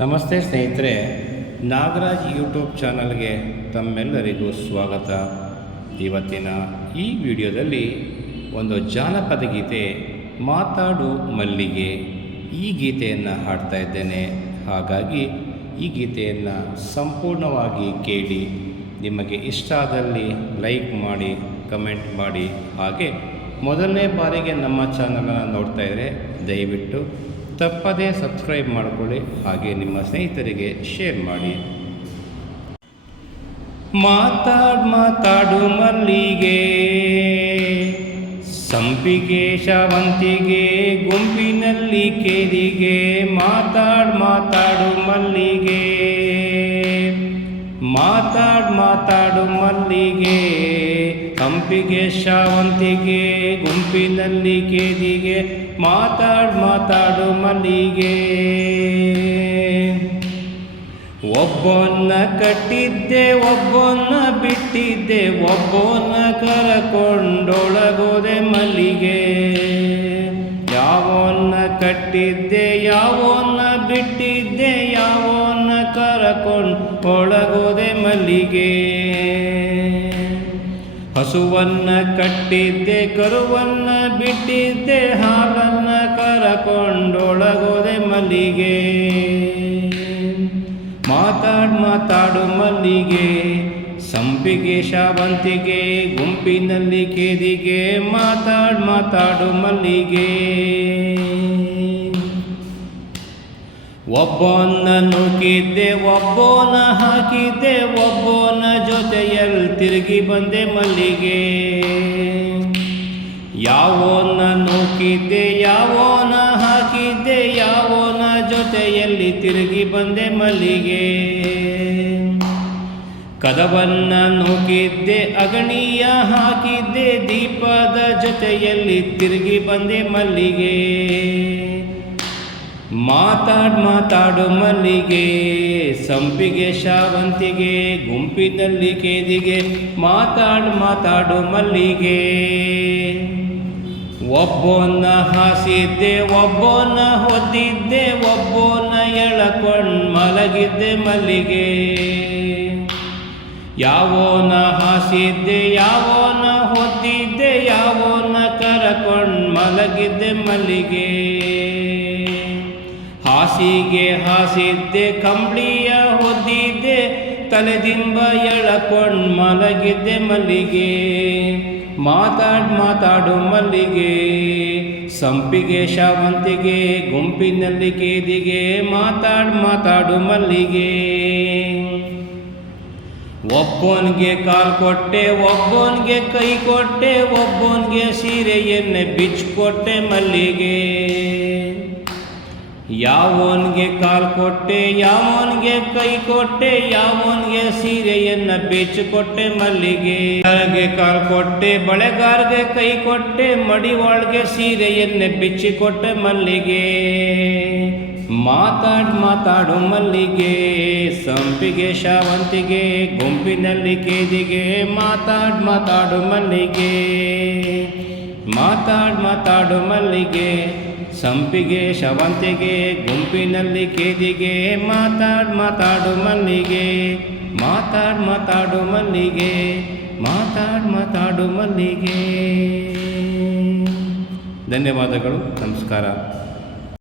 ನಮಸ್ತೆ ಸ್ನೇಹಿತರೆ, ನಾಗರಾಜ್ ಯೂಟ್ಯೂಬ್ ಚಾನಲ್ಗೆ ತಮ್ಮೆಲ್ಲರಿಗೂ ಸ್ವಾಗತ. ಇವತ್ತಿನ ಈ ವಿಡಿಯೋದಲ್ಲಿ ಒಂದು ಜಾನಪದ ಗೀತೆ ಮಾತಾಡು ಮಲ್ಲಿಗೆ ಈ ಗೀತೆಯನ್ನು ಹಾಡ್ತಾ ಇದ್ದೇನೆ. ಹಾಗಾಗಿ ಈ ಗೀತೆಯನ್ನು ಸಂಪೂರ್ಣವಾಗಿ ಕೇಳಿ, ನಿಮಗೆ ಇಷ್ಟ ಆದಲ್ಲಿ ಲೈಕ್ ಮಾಡಿ, ಕಮೆಂಟ್ ಮಾಡಿ. ಹಾಗೆ ಮೊದಲನೇ ಬಾರಿಗೆ ನಮ್ಮ ಚಾನಲನ್ನು ನೋಡ್ತಾ ಇದ್ದರೆ ದಯವಿಟ್ಟು ತಪ್ಪದೇ ಸಬ್ಸ್ಕ್ರೈಬ್ ಮಾಡಿಕೊಳ್ಳಿ. ಹಾಗೆ ನಿಮ್ಮ ಸ್ನೇಹಿತರಿಗೆ ಶೇರ್ ಮಾಡಿ. ಮಾತಾಡು ಮಲ್ಲಿಗೆ, ಸಂಪಿಗೆ ಶಾವಂತಿಗೆ, ಗುಂಪಿನಲ್ಲಿ ಕೇದಿಗೆ. ಮಾತಾಡು ಮಲ್ಲಿಗೆ, ಮಾತಾಡು ಮಲ್ಲಿಗೆ, ಸಂಪಿಗೆ ಶಾವಂತಿಗೆ, ಗುಂಪಿನಲ್ಲಿ ಕೇದಿಗೆ. ಮಾತಾಡು ಮಲ್ಲಿಗೆ. ಒಬ್ಬೊನ್ನ ಕಟ್ಟಿದ್ದೆ, ಒಬ್ಬೊನ್ನ ಬಿಟ್ಟಿದ್ದೆ, ಒಬ್ಬೊನ್ನ ಕರಕೊಂಡೊಳಗೋದೆ ಮಲ್ಲಿಗೆ. ಯಾವನ್ನ ಕಟ್ಟಿದ್ದೆ, ಯಾವನ್ನ ಬಿಟ್ಟಿದ್ದೆ, ಯಾವನ್ನ ಕರಕೊಂಡೊಳಗೋದೆ ಮಲ್ಲಿಗೆ. ಹಸುವನ್ನ ಕಟ್ಟಿದ್ದೆ, ಕರುವನ್ನ ಬಿಟ್ಟಿದ್ದೆ, ಹಾಲನ್ನ ಕರಕೊಂಡೊಳಗೋದೆ ಮಲ್ಲಿಗೆ. ಮಾತಾಡು ಮಲ್ಲಿಗೆ, ಸಂಪಿಗೆ ಶಾವಂತಿಗೆ, ಗುಂಪಿನಲ್ಲಿ ಕೇದಿಗೆ. ಮಾತಾಡು ಮಲ್ಲಿಗೆ. ಒಬ್ಬೊನ್ನ ನೂಕಿದ್ದೆ, ಒಬ್ಬೊನ್ನ ಹಾಕಿದ್ದೆ, ಒಬ್ಬೊನ್ನ ಜೊತೆಯಲ್ಲಿ ತಿರುಗಿ ಬಂದೆ ಮಲ್ಲಿಗೆ. ಯಾವೋನ್ನ ನೂಕಿದ್ದೆ, ಯಾವೋನ ಹಾಕಿದ್ದೆ, ಯಾವೋನ ಜೊತೆಯಲ್ಲಿ ತಿರುಗಿ ಬಂದೆ ಮಲ್ಲಿಗೆ. ಕದವನ್ನ ನೂಕಿದ್ದೆ, ಅಗಣಿಯ ಹಾಕಿದ್ದೆ, ದೀಪದ ಜೊತೆಯಲ್ಲಿ ತಿರುಗಿ ಬಂದೆ ಮಲ್ಲಿಗೆ. ಮಾತಾಡು ಮಲ್ಲಿಗೆ, ಸಂಪಿಗೆ ಶಾವಂತಿಗೆ, ಗುಂಪಿನಲ್ಲಿ ಕೇದಿಗೆ. ಮಾತಾಡು ಮಲ್ಲಿಗೆ. ಒಬ್ಬೊನ್ನ ಹಾಸಿದ್ದೆ, ಒಬ್ಬೊನ್ನ ಹೊದ್ದಿದ್ದೆ, ಒಬ್ಬೊನ್ನ ಎಳಕೊಂಡ್ ಮಲಗಿದ್ದೆ ಮಲ್ಲಿಗೆ. ಯಾವೋನ ಹಾಸಿದ್ದೆ, ಯಾವೋನ ಹೊದ್ದಿದ್ದೆ, ಯಾವೋನ ಕರಕೊಂಡ್ ಮಲಗಿದ್ದೆ ಮಲ್ಲಿಗೆ. ಹಾಸಿಗೆ ಹಾಸಿದ್ದೆ, ಕಂಬಳಿಯ ಹೊದ್ದಿದ್ದೆ, ತಲೆದಿಂಬ ಎಳಕೊಂಡ್ ಮಲಗಿದ್ದೆ ಮಲ್ಲಿಗೆ. ಮಾತಾಡು ಮಲ್ಲಿಗೆ, ಸಂಪಿಗೆ ಶಾವಂತಿಗೆ, ಗುಂಪಿನಲ್ಲಿ ಕೇದಿಗೆ. ಮಾತಾಡು ಮಲ್ಲಿಗೆ. ಒಬ್ಬೊನ್ಗೆ ಕಾಲ್ ಕೊಟ್ಟೆ, ಒಬ್ಬೊನ್ಗೆ ಕೈ ಕೊಟ್ಟೆ, ಒಬ್ಬೊನ್ಗೆ ಸೀರೆಯನ್ನೇ ಬಿಚ್ಕೊಟ್ಟೆ ಮಲ್ಲಿಗೆ. ಯಾವೋನ್ಗೆ ಕಾಲ್ ಕೊಟ್ಟೆ, ಯಾವೋನ್ಗೆ ಕೈ ಕೊಟ್ಟೆ, ಯಾವೋನ್ಗೆ ಸೀರೆಯನ್ನ ಬಿಚ್ಚಿಕೊಟ್ಟೆ ಮಲ್ಲಿಗೆ. ಯಾರಿಗೆ ಕಾಲ್ ಕೊಟ್ಟೆ, ಬಳೆಗಾರ್ಗೆ ಕೈ ಕೊಟ್ಟೆ, ಮಡಿವಾಳ್ಗೆ ಸೀರೆಯನ್ನೇ ಬಿಚ್ಚಿಕೊಟ್ಟೆ ಮಲ್ಲಿಗೆ. ಮಾತಾಡು ಮಲ್ಲಿಗೆ, ಸಂಪಿಗೆ ಶಾವಂತಿಗೆ, ಗುಂಪಿನಲ್ಲಿ ಕೇದಿಗೆ. ಮಾತಾಡು ಮಲ್ಲಿಗೆ. ಮಾತಾಡು ಮಲ್ಲಿಗೆ, ಸಂಪಿಗೆ ಶಾವಂತಿಗೆ, ಗುಂಪಿನಲ್ಲಿ ಕೇದಿಗೆ. ಮಾತಾಡು ಮಲ್ಲಿಗೆ. ಮಾತಾಡು ಮಲ್ಲಿಗೆ. ಮಾತಾಡು ಮಲ್ಲಿಗೆ. ಧನ್ಯವಾದಗಳು. ನಮಸ್ಕಾರ.